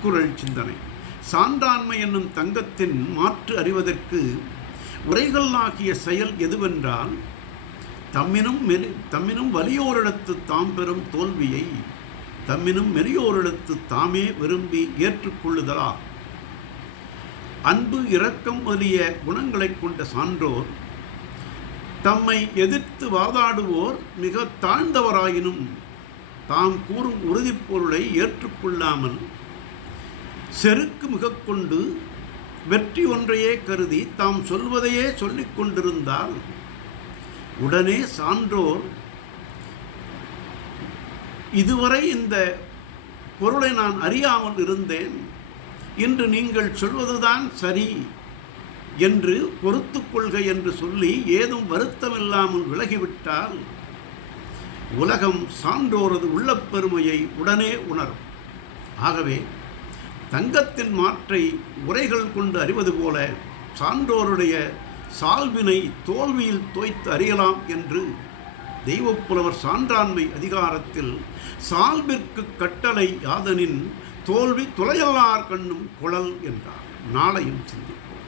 திருக்குறள் சிந்தனை. சான்றாண்மை என்னும் தங்கத்தின் மாற்று அறிவதற்கு உரைகளாகிய செயல் எதுவென்றால் தம்மினும் மெலி தம்மினும் வலியோரிடத்து தாம் பெறும் தோல்வியை தம்மினும் மெலியோரிடத்து தாமே விரும்பி ஏற்றுக்கொள்ளுதலா அன்பு இரக்கம் முதலிய குணங்களைக் கொண்ட சான்றோர் தம்மை எதிர்த்து வாதாடுவோர் மிக தாழ்ந்தவராயினும் தாம் கூறும் உறுதிப் பொருளை ஏற்றுக்கொள்ளாமல் செருக்கு மிக கொண்டு வெற்றி ஒன்றையே கருதி தாம் சொல்வதையே சொல்லிக் கொண்டிருந்தால் உடனே சான்றோர் இதுவரை இந்த பொருளை நான் அறியாமல் இருந்தேன். இன்று நீங்கள் சொல்வதுதான் சரி என்று பொறுத்து கொள்க என்று சொல்லி ஏதும் வருத்தமில்லாமல் விலகிவிட்டால் உலகம் சான்றோரது உள்ளப்பெருமையை உடனே உணரும். ஆகவே தங்கத்தின் மாற்றை உரைகள் கொண்டு அறிவது போல சான்றோருடைய சால்வினை தோல்வியில் தோய்த்து அறியலாம் என்று தெய்வப்புலவர் சான்றாண்மை அதிகாரத்தில் சால்பிற்கு கட்டளை யாதனின் தோல்வி துளையல்லார் கண்ணும் குழல் என்றார். நாளையும் சிந்திப்போம்.